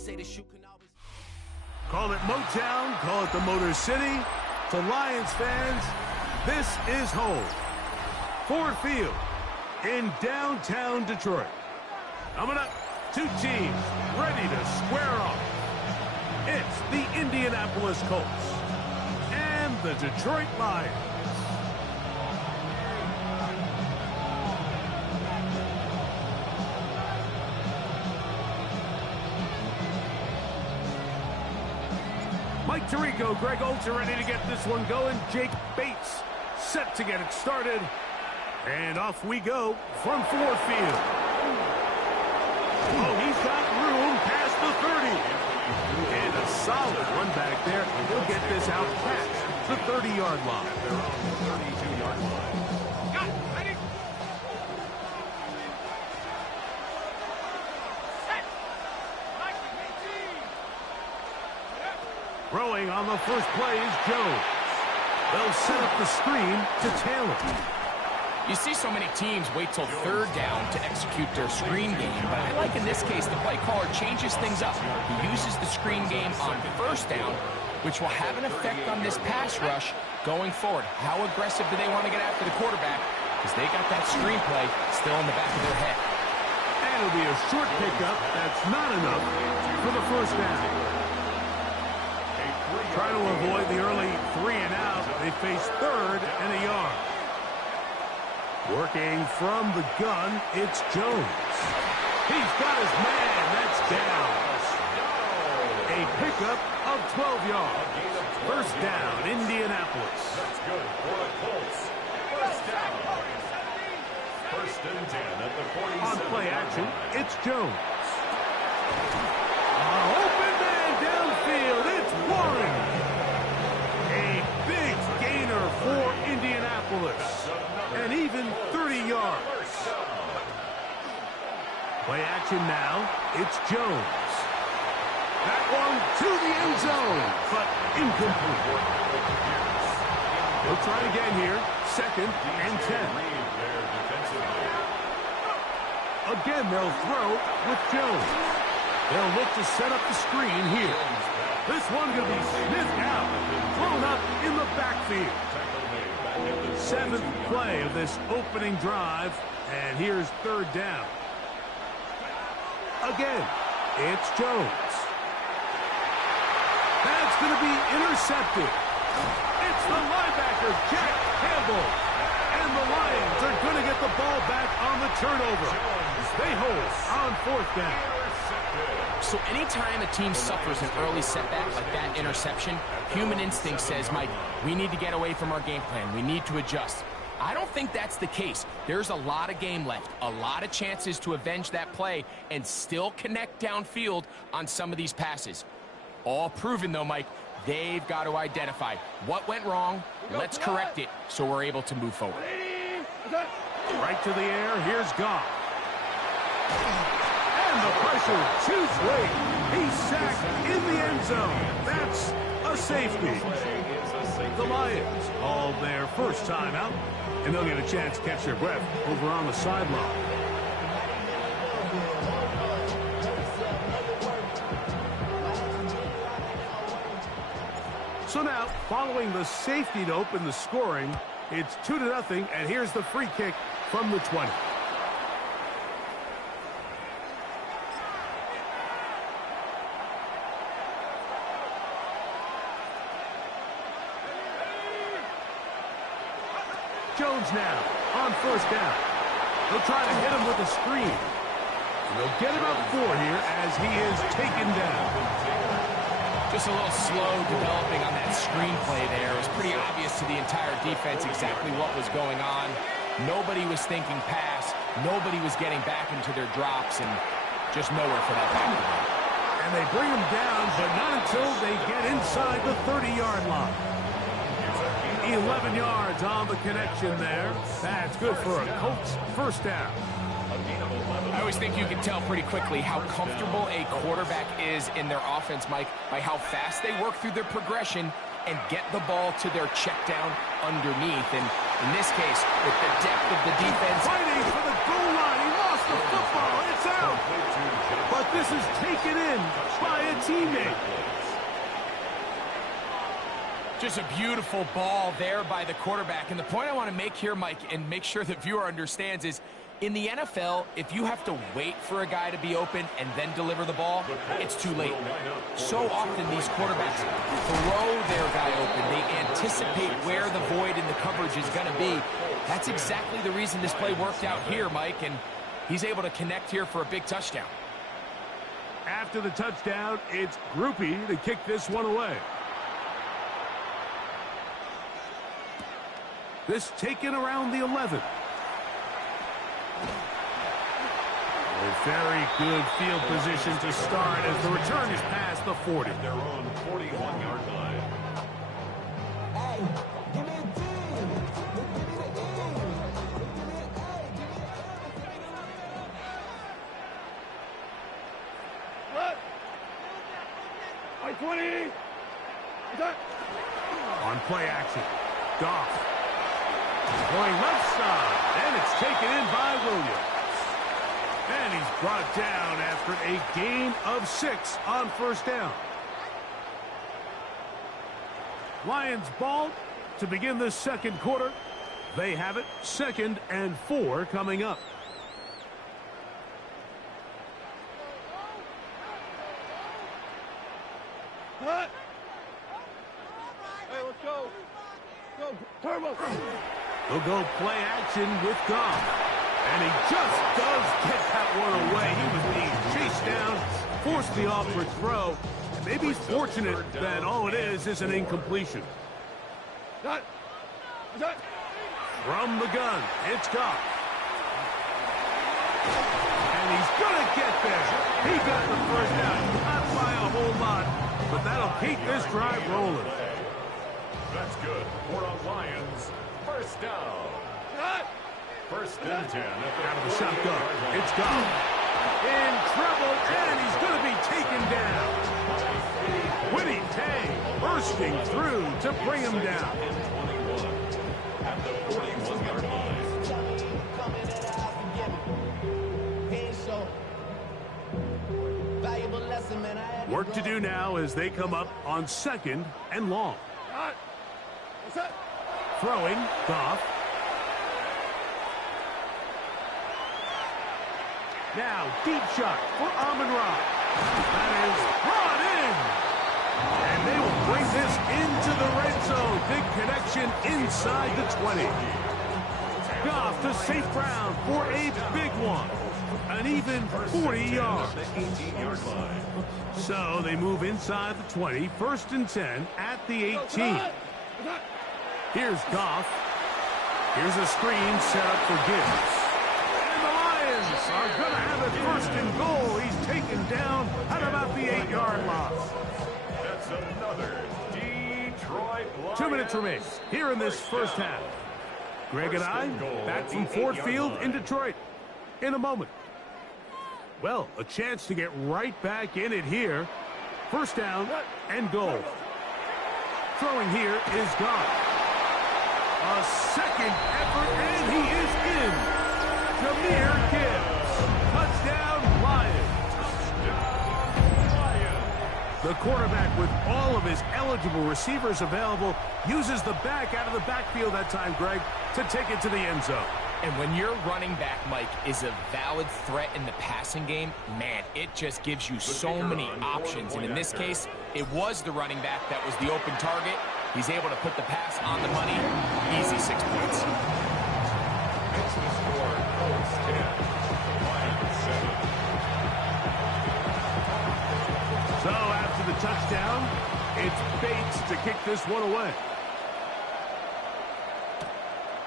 say the shoe can always... Call it Motown, call it the Motor City. To Lions fans, this is home. Ford Field in downtown Detroit. Coming up, two teams ready to square off. It's the Indianapolis Colts and the Detroit Lions. Mike Tirico, Greg Olsen are ready to get this one going. Jake Bates set to get it started. And off we go from Ford Field. Oh, he's got room past the 30. And a solid run back there. He'll get this out past the 30-yard line. They're on the 32-yard line. Got it. Ready? Set. Throwing on the first play is Jones. They'll set up the screen to Taylor. You see so many teams wait till third down to execute their screen game, but I like in this case the play caller changes things up. He uses the screen game on first down, which will have an effect on this pass rush going forward. How aggressive do they want to get after the quarterback? Because they got that screen play still in the back of their head. And it'll be a short pickup. That's not enough for the first down. Try to avoid the early 3 and out. They face third and a yard. Working from the gun, it's Jones. He's got his man. That's down. A pickup of 12 yards. First down, Indianapolis. That's good for the Colts. First down. First and 10 at the 47. On play action, it's Jones. Open man downfield. It's Warren. A big gainer for Indianapolis. And even 30 yards. Play action now. It's Jones. That one to the end zone, but incomplete. They'll try again here. Second and 10. Again, they'll throw with Jones. They'll look to set up the screen here. This one going to be sniffed out, thrown up in the backfield. Seventh play of this opening drive, and here's third down. Again, it's Jones. That's going to be intercepted. It's the linebacker, Jack Campbell. And the Lions are going to get the ball back on the turnover. They hold on fourth down. So anytime a team suffers an early setback like that interception, human instinct says, Mike, we need to get away from our game plan. We need to adjust. I don't think that's the case. There's a lot of game left, a lot of chances to avenge that play and still connect downfield on some of these passes. All proven, though, Mike, they've got to identify what went wrong, let's correct it so we're able to move forward. Right to the air, here's Goff. And the pressure too late. He's sacked in the end zone. That's a safety. The Lions called their first time out, and they'll get a chance to catch their breath over on the sideline. So now, following the safety to open the scoring, it's 2-0, and here's the free kick from the 20. Jones now on first down. They'll try to hit him with a screen. And they'll get about 4 here as he is taken down. Just a little slow developing on that screenplay there. It was pretty obvious to the entire defense exactly what was going on. Nobody was thinking pass. Nobody was getting back into their drops, and just nowhere for that back. And they bring him down, but not until they get inside the 30-yard line. 11 yards on the connection there. That's good for a Colts first down. I always think you can tell pretty quickly how comfortable a quarterback is in their offense, Mike, by how fast they work through their progression and get the ball to their check down underneath. And in this case, with the depth of the defense. Fighting for the goal line. He lost the football. It's out. But this is taken in by teammate. Just a beautiful ball there by the quarterback. And the point I want to make here, Mike, and make sure the viewer understands is, in the NFL, if you have to wait for a guy to be open and then deliver the ball, it's too late. So often these quarterbacks throw their guy open. They anticipate where the void in the coverage is going to be. That's exactly the reason this play worked out here, Mike, and he's able to connect here for a big touchdown. After the touchdown, it's Grupe to kick this one away. This taken around the 11. A very good field position to start as the return is past the 40. They're on 41-yard line. Hey, give me a D. Give me the E. What? By 20. On play action. Goff. Going left side. And it's taken in by Williams. And he's brought down after a gain of 6 on first down. Lions ball to begin the second quarter. They have it 2nd and 4 coming up. What? Hey, let's go. Go, Turbo. They'll go play action with Goff. And he just does get that one away. He was being chased down, forced the awkward throw. And maybe he's fortunate that all it is an incompletion. From the gun, it's Goff. And he's going to get there. He got the first down, not by a whole lot, but that'll keep this drive rolling. That's good for a Lions first down. First and 10. Out of the shotgun, it's Goff. In trouble, and he's going to be taken down. Winnie Tay bursting through to bring him down. At the 41-yard line. Work to do now as they come up on 2nd and long. Throwing, Goff. Now, deep shot for Amon-Ra. That is brought in. And they will bring this into the red zone. Big connection inside the 20. Goff to St. Brown for a big one. An even 40 yards. So they move inside the 20. 1st and 10 at the 18. Here's Goff. Here's a screen set up for Gibbs. Are going to have it 1st and goal. He's taken down at about the 8-yard line. That's another Detroit Lions. 2 minutes remain here in this first half. Greg and I back from Ford Field in Detroit in a moment. Well, a chance to get right back in it here. First down and goal. Throwing here is Goff. A second effort, and he is in. Jahmyr Gibbs. Touchdown, Lions. The quarterback, with all of his eligible receivers available, uses the back out of the backfield that time, Greg, to take it to the end zone. And when your running back, Mike, is a valid threat in the passing game, man, it just gives you so many options. And in this case, it was the running back that was the open target. He's able to put the pass on the money. Easy 6 points. It's the score, Colts 10, Lions 7. So after the touchdown, it's Bates to kick this one away.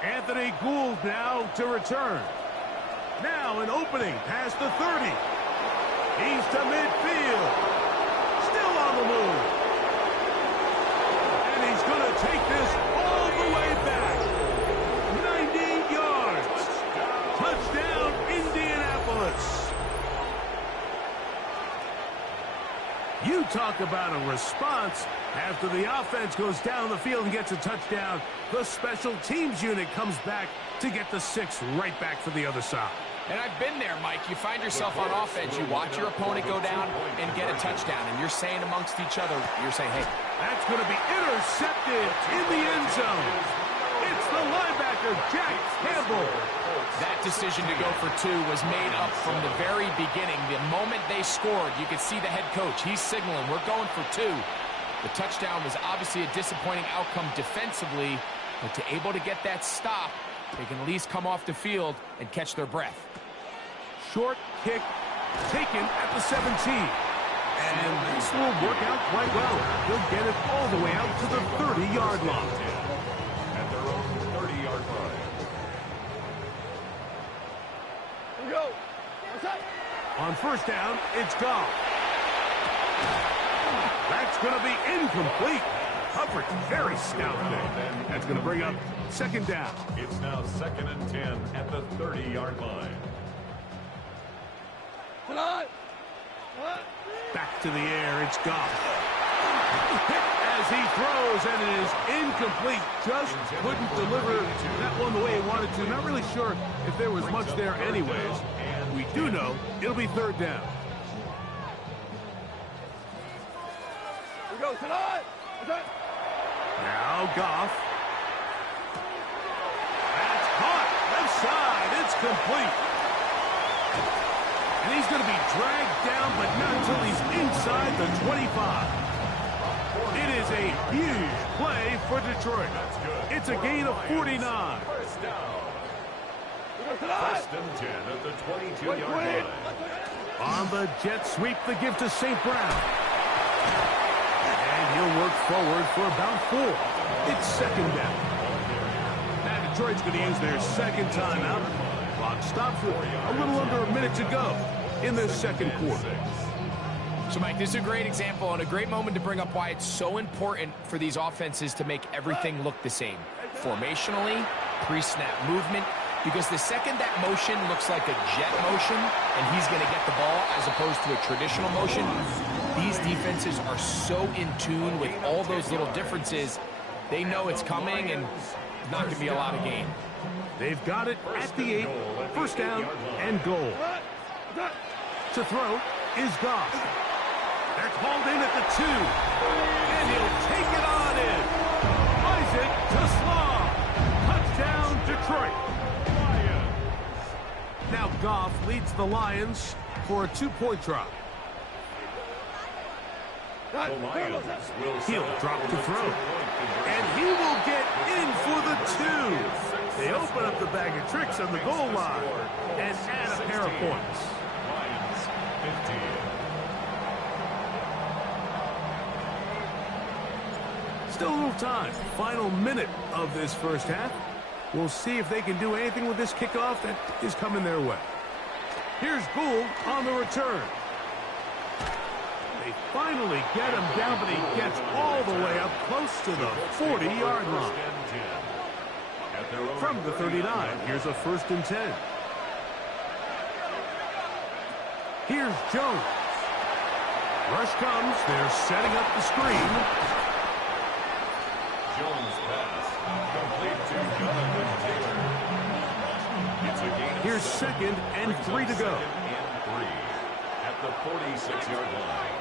Anthony Gould now to return. Now an opening past the 30. He's to midfield. Still on the move. And he's going to take this all the way back. 90 yards. Touchdown, Indianapolis. You talk about a response. After the offense goes down the field and gets a touchdown, the special teams unit comes back to get the 6 right back for the other side. And I've been there, Mike. You find yourself on offense, you watch your opponent go down and get a touchdown, and you're saying amongst each other, you're saying, hey. That's going to be intercepted in the end zone. It's the linebacker, Jack Campbell. That decision to go for 2 was made up from the very beginning. The moment they scored, you could see the head coach. He's signaling, we're going for 2. The touchdown was obviously a disappointing outcome defensively, but to able to get that stop, they can at least come off the field and catch their breath. Short kick taken at the 17. And this will work out quite well. He'll get it all the way out to the 30-yard line. At their own 30-yard line. Here we go. On first down, it's Goff. That's going to be incomplete. Coverage very stout there. That's going to bring up second down. It's now 2nd and 10 at the 30-yard line. Back to the air, it's Goff. As he throws, and it is incomplete. Just couldn't deliver that one the way he wanted to. Not really sure if there was much there anyways. We do know it'll be third down. Here we go, tonight. Now Goff. That's caught. Left side. It's complete. And he's going to be dragged down, but not until he's inside the 25. It is a huge play for Detroit. It's a gain of 49. First down. First and 10 at the 22-yard line. On the jet sweep, the give to St. Brown. And he'll work forward for about 4. It's second down. Now Detroit's going to use their second timeout. Clock stops with a little under a minute to go in the second quarter. So, Mike, this is a great example and a great moment to bring up why it's so important for these offenses to make everything look the same. Formationally, pre-snap movement, because the second that motion looks like a jet motion and he's going to get the ball as opposed to a traditional motion, these defenses are so in tune with all those little differences. They know it's coming and not going to be a lot of gain. They've got it at the 8, first down and goal. To throw is Goff. They're called in at the 2, and he'll take it on in. Isaac Tesla. Touchdown, Detroit. Now Goff leads the Lions for a 2-point try. He'll drop to throw. And he will get in for the 2. They open up the bag of tricks on the goal line and add a pair of points. Lions 15. Still a little time. Final minute of this first half. We'll see if they can do anything with this kickoff that is coming their way. Here's Gould on the return. They finally get him down, but he gets all the way up close to the 40-yard line. From the 39, here's a first and 10. Here's Jones. Rush comes. They're setting up the screen. Jones pass. Complete to Jonathan Taylor. It's a gain of Here's second and 3 to go. Second and 3 at the 46-yard line.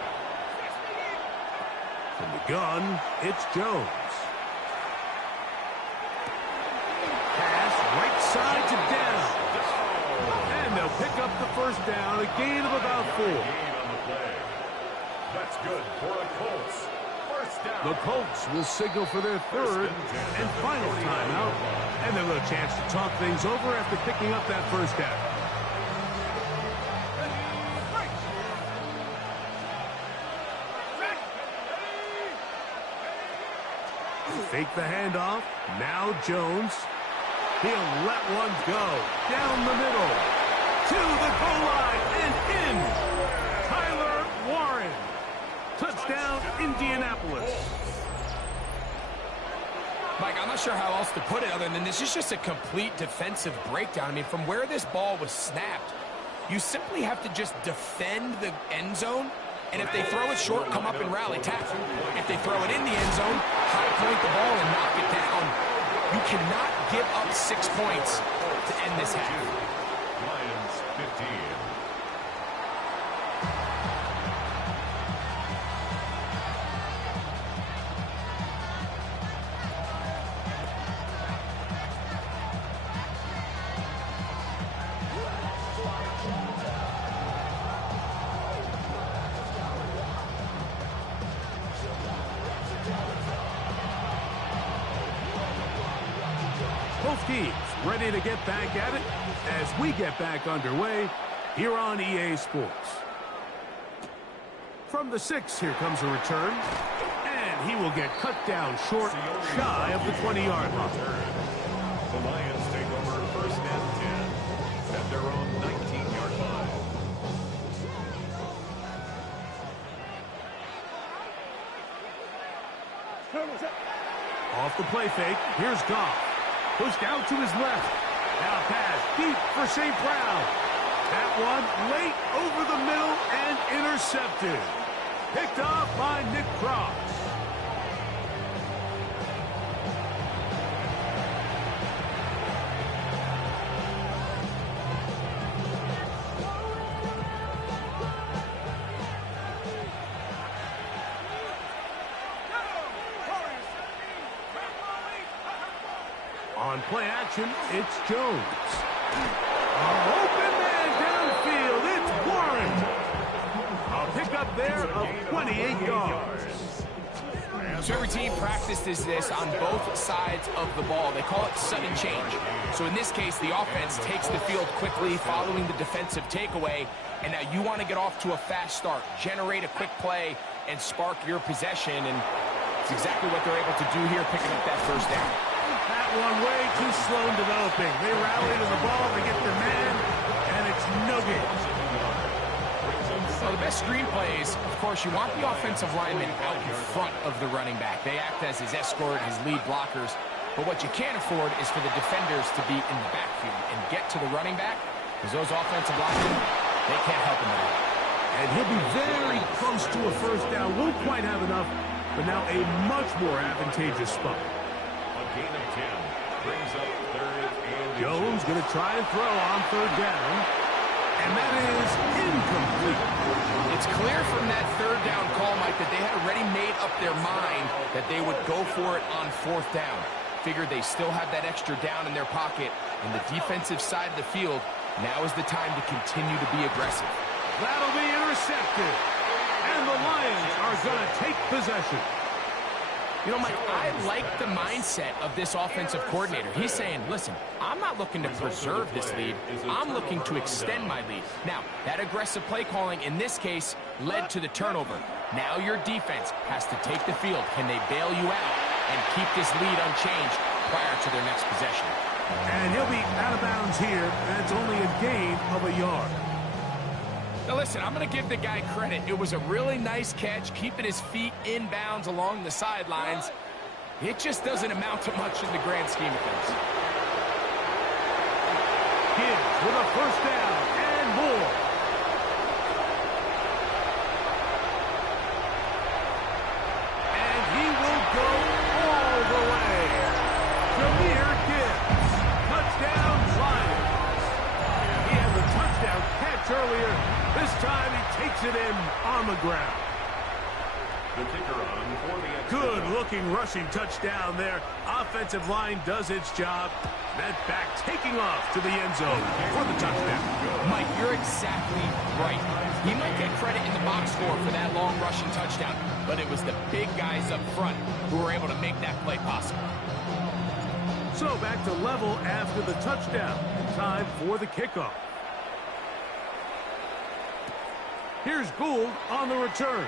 From the gun, it's Jones. Pass right side to down. And they'll pick up the first down, a gain of about 4. Gain on the play. That's good for the Colts. First down. The Colts will signal for their third and final timeout, and they'll have a chance to talk things over after picking up that first down. Fake the handoff. Now Jones. He'll let one go. Down the middle. To the goal line and in. Tyler Warren. Touchdown, Indianapolis. Mike, I'm not sure how else to put it other than this is just a complete defensive breakdown. I mean, from where this ball was snapped, you simply have to just defend the end zone. And if they throw it short, come up and rally, tackle. If they throw it in the end zone, high point the ball and knock it down. You cannot give up 6 points to end this half. Lions 15. Both teams ready to get back at it as we get back underway here on EA Sports. From the 6, here comes a return. And he will get cut down short, shy of the 20-yard line. The Lions take over first and 10 at their own 19-yard line. Off the play fake, here's Goff. Pushed out to his left. Now pass deep for St. Brown. That one late over the middle and intercepted. Picked off by Nick Cross. On play action, it's Jones. Open man downfield, it's Warren. A pickup there of 28 yards. So every team practices this on both sides of the ball. They call it sudden change. So in this case, the offense takes the field quickly following the defensive takeaway. And now you want to get off to a fast start, generate a quick play, and spark your possession. And it's exactly what they're able to do here, picking up that first down. That one way too slow in developing. They rally to the ball, they get their man, and it's no good. Well, the best screen plays, of course, you want the offensive lineman out in front of the running back. They act as his escort, his lead blockers. But what you can't afford is for the defenders to be in the backfield and get to the running back, because those offensive linemen, they can't help him at all. And he'll be very close to a first down. Won't quite have enough, but now a much more advantageous spot. A gain of 10 brings up third and Jones going to try and throw on third down. And that is incomplete. It's clear from that third down call, Mike, that they had already made up their mind that they would go for it on fourth down. Figured they still have that extra down in their pocket. And the defensive side of the field, now is the time to continue to be aggressive. That'll be intercepted. And the Lions are going to take possession. You know, Mike, I like the mindset of this offensive coordinator. He's saying, listen, I'm not looking to preserve this lead. I'm looking to extend my lead. Now, that aggressive play calling in this case led to the turnover. Now your defense has to take the field. Can they bail you out and keep this lead unchanged prior to their next possession? And he'll be out of bounds here, and it's only a gain of a yard. Now listen, I'm going to give the guy credit. It was a really nice catch, keeping his feet in bounds along the sidelines. It just doesn't amount to much in the grand scheme of things. Gibbs with a first down and more. And he will go all the way. Jahmyr Gibbs, touchdown Lions. He had the touchdown catch earlier. This time he takes it in on the ground. the kicker on for the extra. Good-looking rushing touchdown there. Offensive line does its job. That back taking off to the end zone for the touchdown. Mike, you're exactly right. He might get credit in the box score for that long rushing touchdown, but it was the big guys up front who were able to make that play possible. So back to level after the touchdown. Time for the kickoff. Here's Gould on the return.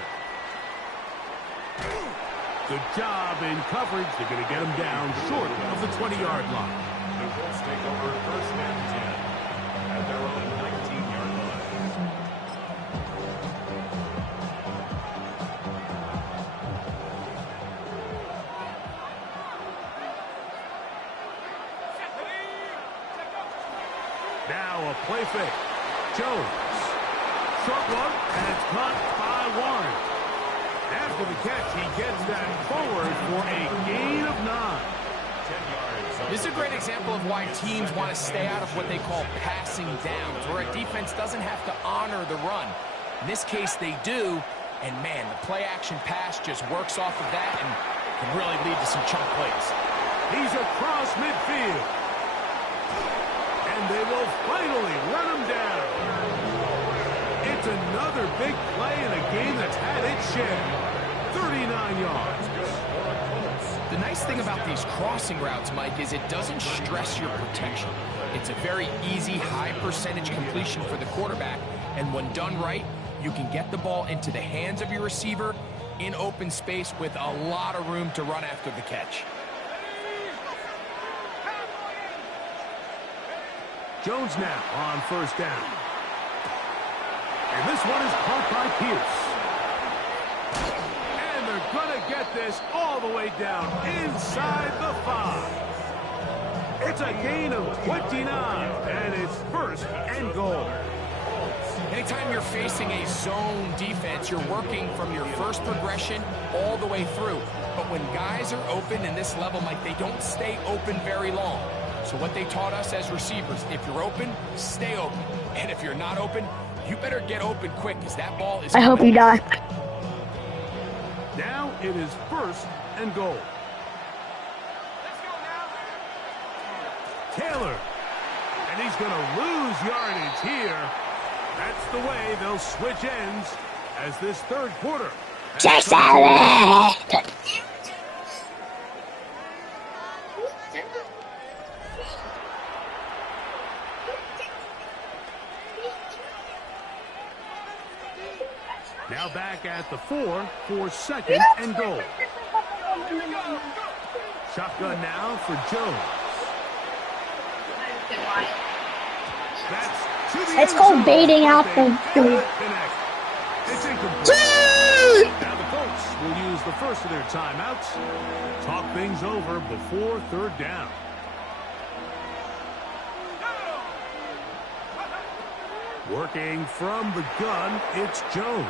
Good job in coverage. They're going to get him down short of the 20-yard line. The Colts take over first and 10 at their own 19-yard line. Now a play fake. Jones. Short one, and it's caught by Warren. After the catch, he gets that forward for a gain of 9. 10 yards This is a great example of why teams want to stay out of what they call passing downs, where a defense doesn't have to honor the run. In this case, they do, and man, the play-action pass just works off of that and can really lead to some chunk plays. He's across midfield. And they will finally run him down. It's another big play in a game that's had its share. 39 yards. The nice thing about these crossing routes, Mike, is it doesn't stress your protection. It's a very easy, high-percentage completion for the quarterback, and when done right, you can get the ball into the hands of your receiver in open space with a lot of room to run after the catch. Jones now on first down. And this one is caught by Pierce. And they're going to get this all the way down inside the 5. It's a gain of 29, and it's first and goal. Anytime you're facing a zone defense, you're working from your first progression all the way through. But when guys are open in this level, Mike, they don't stay open very long. So what they taught us as receivers, if you're open, stay open. And if you're not open, you better get open quick, because that ball is... I hope you die. Now it is first and goal. Taylor. And he's going to lose yardage here. That's the way they'll switch ends as this third quarter. Now back at the 4 for second and goal. Shotgun now for Jones. That's to the It's called baiting out the... It's incomplete. Now the Colts will use the first of their timeouts. Talk things over before third down. Working from the gun, it's Jones.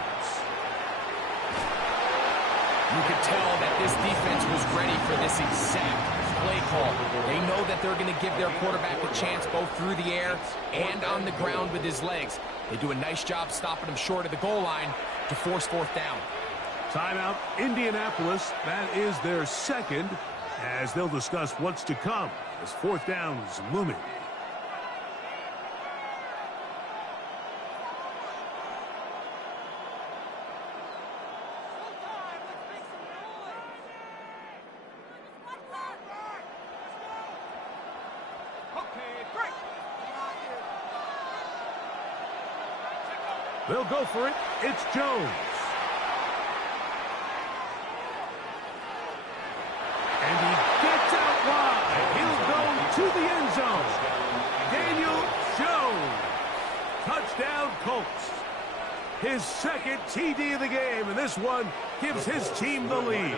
You could tell that this defense was ready for this exact play call. They know that they're going to give their quarterback a chance both through the air and on the ground with his legs. They do a nice job stopping him short of the goal line to force fourth down. Timeout, Indianapolis. That is their second, as they'll discuss what's to come as fourth down is looming. They'll go for it. It's Jones. And he gets out wide. He'll go to the end zone. Daniel Jones. Touchdown Colts. His second TD of the game, and this one gives his team the lead.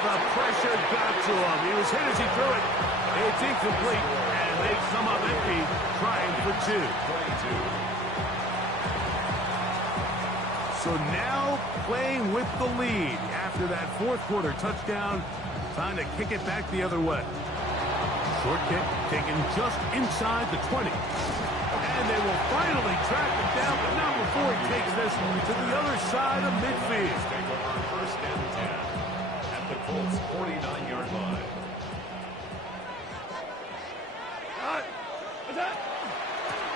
The pressure got to him. He was hit as he threw it. It's incomplete, and they come up empty, trying for 2. So now playing with the lead after that fourth quarter touchdown. Time to kick it back the other way. Short kick taken just inside the 20. And they will finally track him down, but not before he takes this to the other side of midfield. First and 10 at the Colts 49-yard line.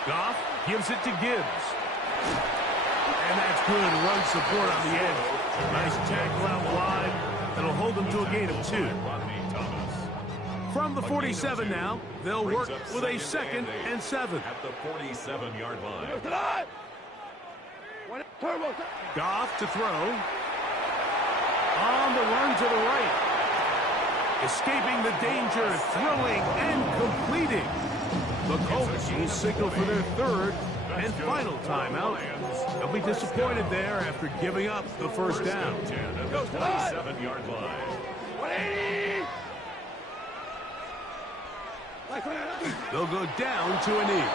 Goff gives it to Gibbs. And that's good run support on the edge. Nice tackle out wide. That'll hold them to a gain of 2. From the 47 now, they'll work with a second and 7. At the 47-yard line. Goff to throw. On the run to the right. Escaping the danger, throwing and completing. The Colts will signal for their third and final timeout. They'll be disappointed there after giving up the first down. 10 at the 27-yard line. They'll go down to a knee.